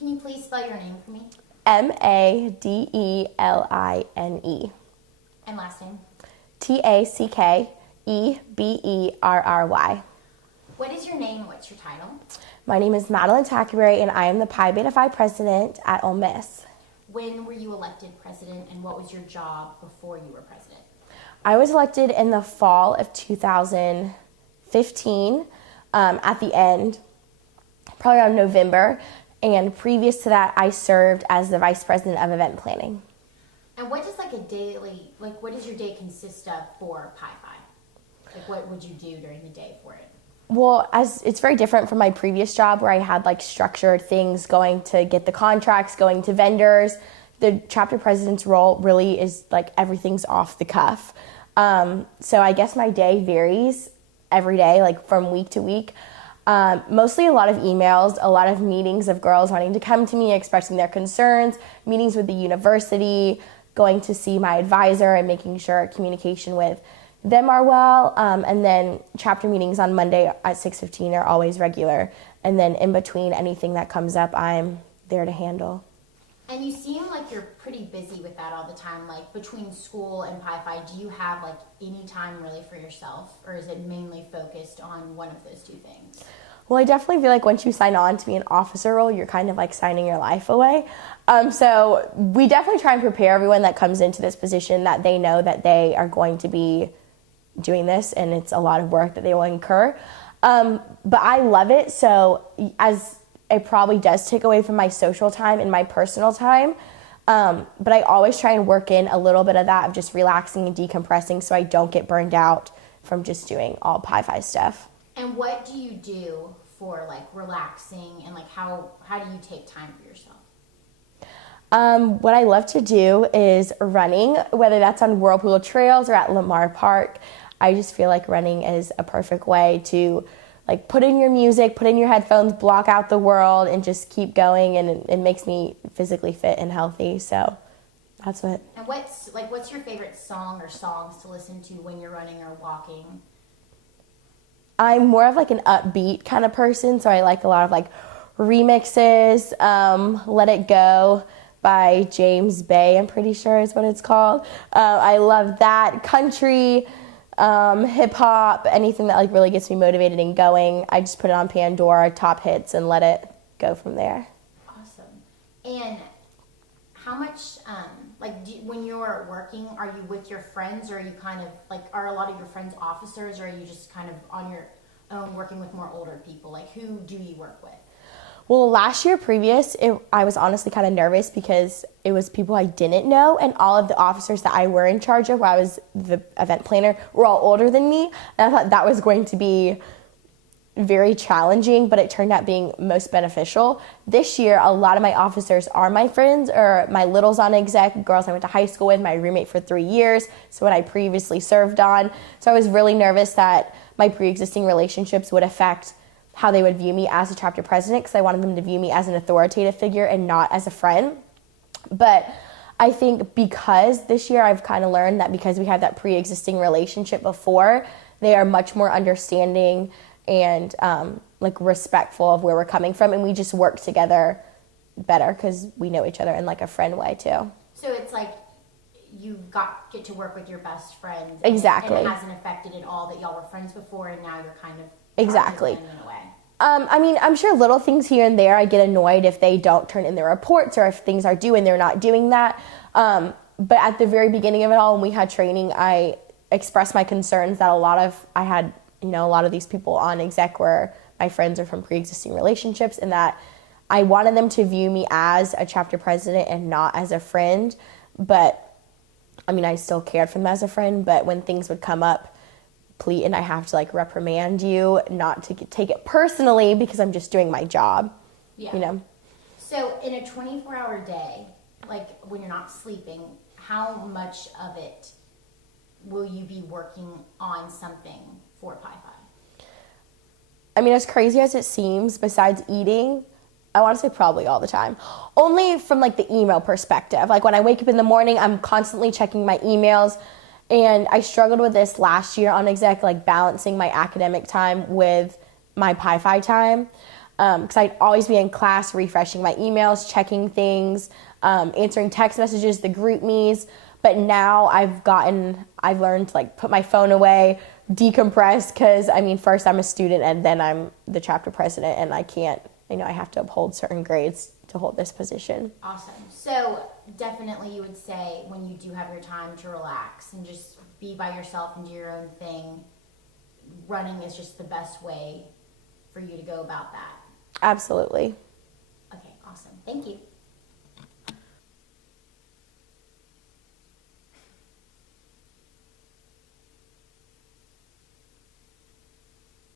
Can you please spell your name for me? Madeline. And last name? Tackeberry. What is your name and what's your title? My name is Madeline Tackeberry, and I am the Pi Beta Phi president at Ole Miss. When were you elected president, and what was your job before you were president? I was elected in the fall of 2015, at the end, probably around November, and previous to that, I served as the vice president of event planning. And what does what does your day consist of for Pi Phi? Like, what would you do during the day for it? Well, as it's very different from my previous job where I had like structured things, going to get the contracts, going to vendors. The chapter president's role really is like everything's off the cuff. So I guess my day varies every day, like from week to week. Mostly a lot of emails, a lot of meetings of girls wanting to come to me, expressing their concerns, meetings with the university, going to see my advisor and making sure communication with them are well. And then chapter meetings on Monday at 6:15 are always regular. And then in between anything that comes up, I'm there to handle. And you seem like you're pretty busy with that all the time. Like between school and Pi Phi, do you have like any time really for yourself, or is it mainly focused on one of those two things? Well, I definitely feel like once you sign on to be an officer role, you're kind of like signing your life away. So we definitely try and prepare everyone that comes into this position that they know that they are going to be doing this, and it's a lot of work that they will incur. But I love it, so as it probably does take away from my social time and my personal time. But I always try and work in a little bit of that of just relaxing and decompressing so I don't get burned out from just doing all Pi Phi stuff. And what do you do for like relaxing, and like how do you take time for yourself? What I love to do is running, whether that's on Whirlpool trails or at Lamar Park. I just feel like running is a perfect way to like put in your music, put in your headphones, block out the world, and just keep going. And it makes me physically fit and healthy. So that's what. And what's your favorite song or songs to listen to when you're running or walking? I'm more of like an upbeat kind of person, so I like a lot of like remixes. Let It Go by James Bay, I'm pretty sure is what it's called. I love that. Country, hip hop, anything that like really gets me motivated and going. I just put it on Pandora, top hits, and let it go from there. Awesome. And how much, when you're working, are you with your friends, or are you kind of like, are a lot of your friends officers, or are you just kind of on your own working with more older people? Like, who do you work with? Well, last year previous, I was honestly kind of nervous because it was people I didn't know, and all of the officers that I were in charge of, where I was the event planner, were all older than me, and I thought that was going to be very challenging, but it turned out being most beneficial. This year, a lot of my officers are my friends, or my littles on exec, girls I went to high school with, my roommate for 3 years, so what I previously served on. So I was really nervous that my pre-existing relationships would affect how they would view me as a chapter president, because I wanted them to view me as an authoritative figure and not as a friend. But I think because this year I've kind of learned that because we had that pre-existing relationship before, they are much more understanding and like respectful of where we're coming from, and we just work together better because we know each other in like a friend way too. So it's like you get to work with your best friends. Exactly. And it hasn't affected at all that y'all were friends before, and now you're kind of exactly. in a way. I mean, I'm sure little things here and there, I get annoyed if they don't turn in their reports, or if things are due and they're not doing that. But at the very beginning of it all, when we had training, I expressed my concerns that a lot of these people on exec were my friends or from pre-existing relationships, and that I wanted them to view me as a chapter president and not as a friend. But I mean, I still cared for them as a friend, but when things would come up, and I have to like reprimand you, not to take it personally because I'm just doing my job. Yeah. You know. So in a 24-hour day, like when you're not sleeping, how much of it will you be working on something for Pi Phi? I mean, as crazy as it seems, besides eating, I want to say probably all the time. Only from like the email perspective. Like when I wake up in the morning, I'm constantly checking my emails. And I struggled with this last year on exec, like balancing my academic time with my Pi Phi time. because I'd always be in class refreshing my emails, checking things, answering text messages, the group me's. But now I've learned to like put my phone away, decompress, because I mean, first I'm a student and then I'm the chapter president, and I can't, I have to uphold certain grades to hold this position. Awesome. So definitely you would say when you do have your time to relax and just be by yourself and do your own thing, running is just the best way for you to go about that. Absolutely. Okay, awesome. Thank you.